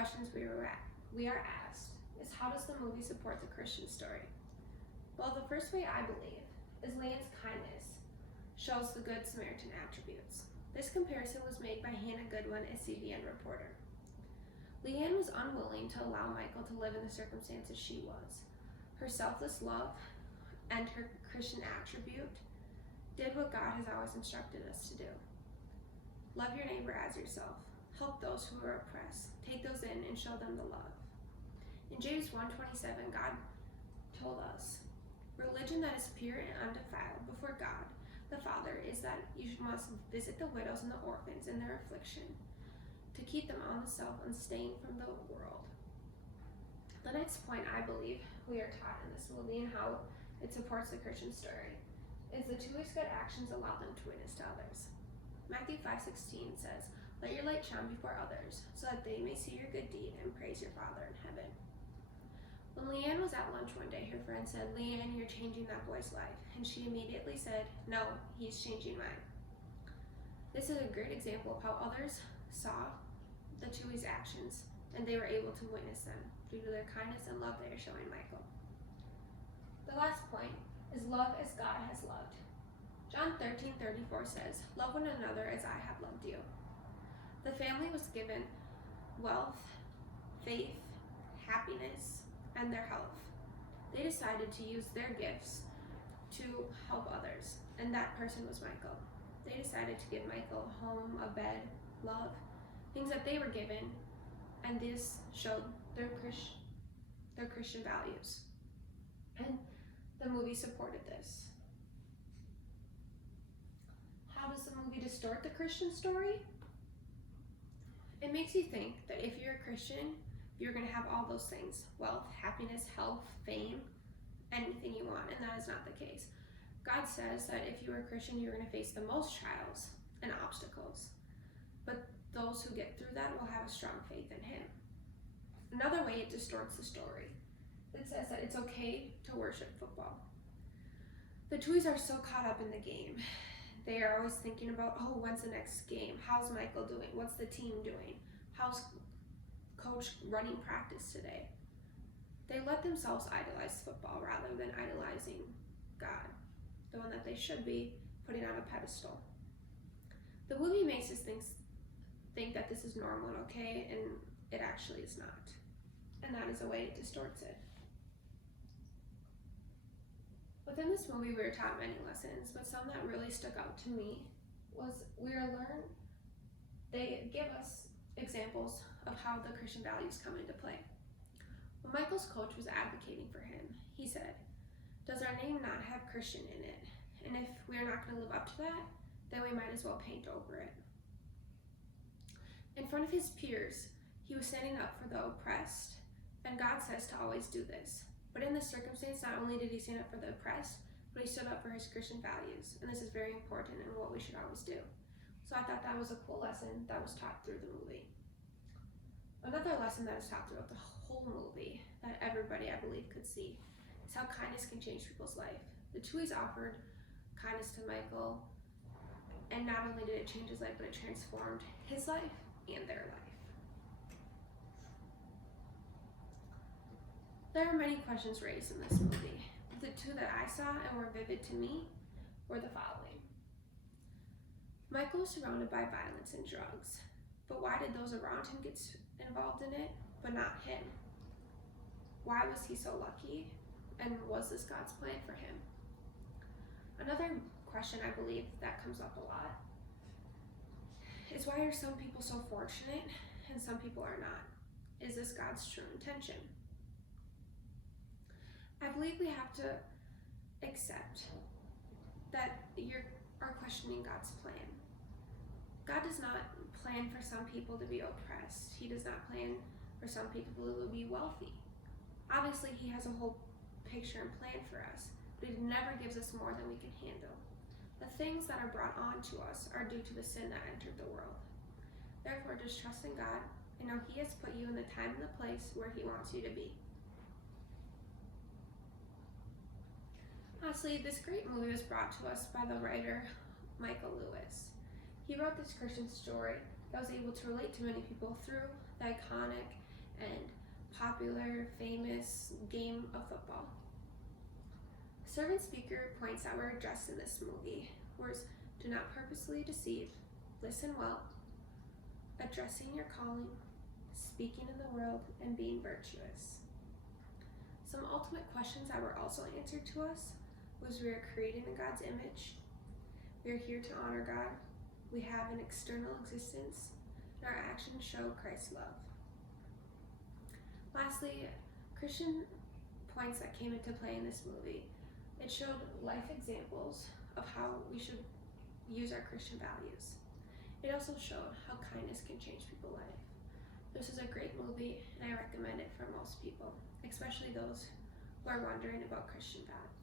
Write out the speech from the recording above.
questions we are asked is, how does the movie support the Christian story? Well, the first way I believe is Leanne's kindness shows the Good Samaritan attributes. This comparison was made by Hannah Goodwin, a CBN reporter. Leanne was unwilling to allow Michael to live in the circumstances she was. Her selfless love and her Christian attribute did what God has always instructed us to do. Love your neighbor as yourself. Help those who are oppressed. Take those in and show them the love. In James 1:27, God told us, religion that is pure and undefiled before God the Father is that you must visit the widows and the orphans in their affliction, to keep them on the self unstained from the world. The next point I believe we are taught in this movie and how it supports the Christian story is the two ways good actions allow them to witness to others. Matthew 5:16 says, let your light shine before others, so that they may see your good deed and praise your Father in heaven. When Leanne was at lunch one day, her friend said, Leanne, you're changing that boy's life. And she immediately said, no, he's changing mine. This is a great example of how others saw the Chewy's actions, and they were able to witness them due to their kindness and love they are showing Michael. The last point is love as God has loved. John 13:34 says, love one another as I have loved you. The family was given wealth, faith, happiness, and their health. They decided to use their gifts to help others, and that person was Michael. They decided to give Michael a home, a bed, love, things that they were given, and this showed their Christian values. And the movie supported this. How does the movie distort the Christian story? It makes you think that if you're a Christian, you're going to have all those things: wealth, happiness, health, fame, anything you want, and that is not the case. God says that if you are a Christian, you're going to face the most trials and obstacles, but those who get through that will have a strong faith in Him. Another way it distorts the story, it says that it's okay to worship football. The Chewy's are so caught up in the game. They are always thinking about, oh, when's the next game? How's Michael doing? What's the team doing? How's coach running practice today? They let themselves idolize football rather than idolizing God, the one that they should be putting on a pedestal. The movie makes us think that this is normal and okay, and it actually is not. And that is the way it distorts it. Within this movie, we were taught many lessons, but some that really stuck out to me was they give us examples of how the Christian values come into play. When Michael's coach was advocating for him, he said, does our name not have Christian in it? And if we're not going to live up to that, then we might as well paint over it. In front of his peers, he was standing up for the oppressed, and God says to always do this. But in this circumstance, not only did he stand up for the oppressed, but he stood up for his Christian values. And this is very important and what we should always do. So I thought that was a cool lesson that was taught through the movie. Another lesson that is taught throughout the whole movie that everybody, I believe, could see is how kindness can change people's life. The Chewy's offered kindness to Michael, and not only did it change his life, but it transformed his life and their life. There are many questions raised in this movie. The two that I saw and were vivid to me were the following. Michael was surrounded by violence and drugs, but why did those around him get involved in it, but not him? Why was he so lucky, and was this God's plan for him? Another question I believe that comes up a lot is, why are some people so fortunate and some people are not? Is this God's true intention? I believe we have to accept that you are questioning God's plan. God does not plan for some people to be oppressed. He does not plan for some people to be wealthy. Obviously, He has a whole picture and plan for us, but He never gives us more than we can handle. The things that are brought on to us are due to the sin that entered the world. Therefore, just trust in God and know He has put you in the time and the place where He wants you to be. Lastly, this great movie was brought to us by the writer Michael Lewis. He wrote this Christian story that was able to relate to many people through the iconic and popular, famous game of football. Servant speaker points that were addressed in this movie was do not purposely deceive, listen well, addressing your calling, speaking in the world, and being virtuous. Some ultimate questions that were also answered to us was we are created in God's image, we are here to honor God, we have an external existence, and our actions show Christ's love. Lastly, Christian points that came into play in this movie. It showed life examples of how we should use our Christian values. It also showed how kindness can change people's life. This is a great movie, and I recommend it for most people, especially those who are wondering about Christian values.